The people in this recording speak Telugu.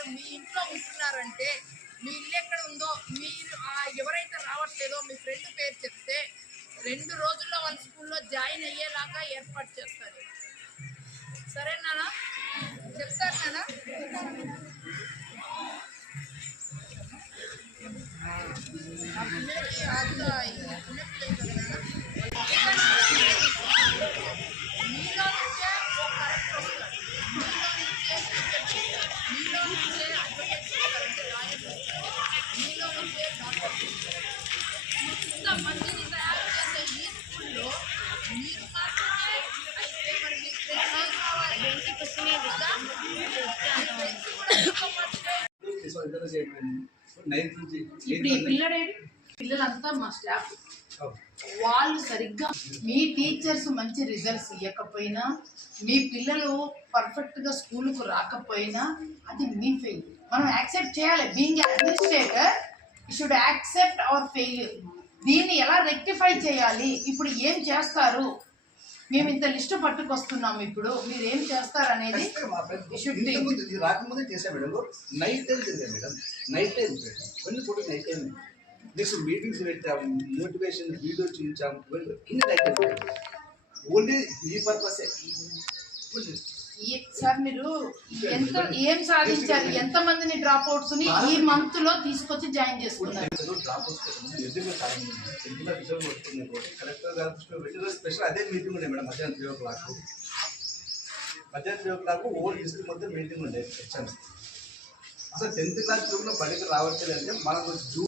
వాళ్ళు మీ ఇంట్లో ఉంటున్నారంటే మీ ఇల్లు ఎక్కడ ఉందో మీరు ఎవరైతే రావట్లేదో మీ ఫ్రెండ్ పేరు చెప్తే రెండు రోజుల్లో వాళ్ళ స్కూల్లో జాయిన్ అయ్యేలాగా ఏర్పాటు చేస్తారు సరేనా చెప్తారు నానా పిల్లలకి చిన్నపిల్లలు మీలో నుంచే కరెక్ట్ వస్తారు మీలో నుంచే నైన్త్ నుంచి ఇప్పుడు ఈ పిల్లడే పిల్లలంతా మా స్టాఫ్ వాళ్ళు సరిగ్గా మీ టీచర్స్ మంచి రిజల్ట్స్ ఇవ్వకపోయినా మీ పిల్లలు పర్ఫెక్ట్గా స్కూల్కు రాకపోయినా అది మీ ఫెయిల్ మనం యాక్సెప్ట్ చేయాలి. Being administrator should accept our failure దీన్ని ఎలా రెక్టిఫై చేయాలి? ఇప్పుడు ఏం చేస్తారు? మేము ఇంత లిస్టు పట్టుకొస్తున్నాము ఇప్పుడు. మీరు ఏం చేస్తారు అనేది రాకముందే చేసా మేడం. నైట్ టైం జరిగాయి మేడం. నైట్ టైం ఇవన్నీ కూడా నైట్ టైం నెక్స్ట్ మీటింగ్స్ పెట్టాము మోటివేషన్ వీడియో చూపించాము ఇన్ని టైం ఓన్లీ ఈ పర్పసే సార్ మీరు ఎంత ఏం సాధించారు? ఎంత మందిని డ్రాప్ అవుట్స్ని ఈ మంత్లో తీసుకొచ్చి జాయిన్ చేసుకున్నారు? కలెక్టర్ గారు స్పెషల్ అదే మీటింగ్ ఉండే మేడం మధ్యాహ్నం త్రీ ఓ క్లాక్ మధ్యాహ్నం three o'clock old district మొత్తం మీటింగ్ ఉండే అసలు టెన్త్ క్లాస్లో బడికి రావట్లేదు అంటే మనకు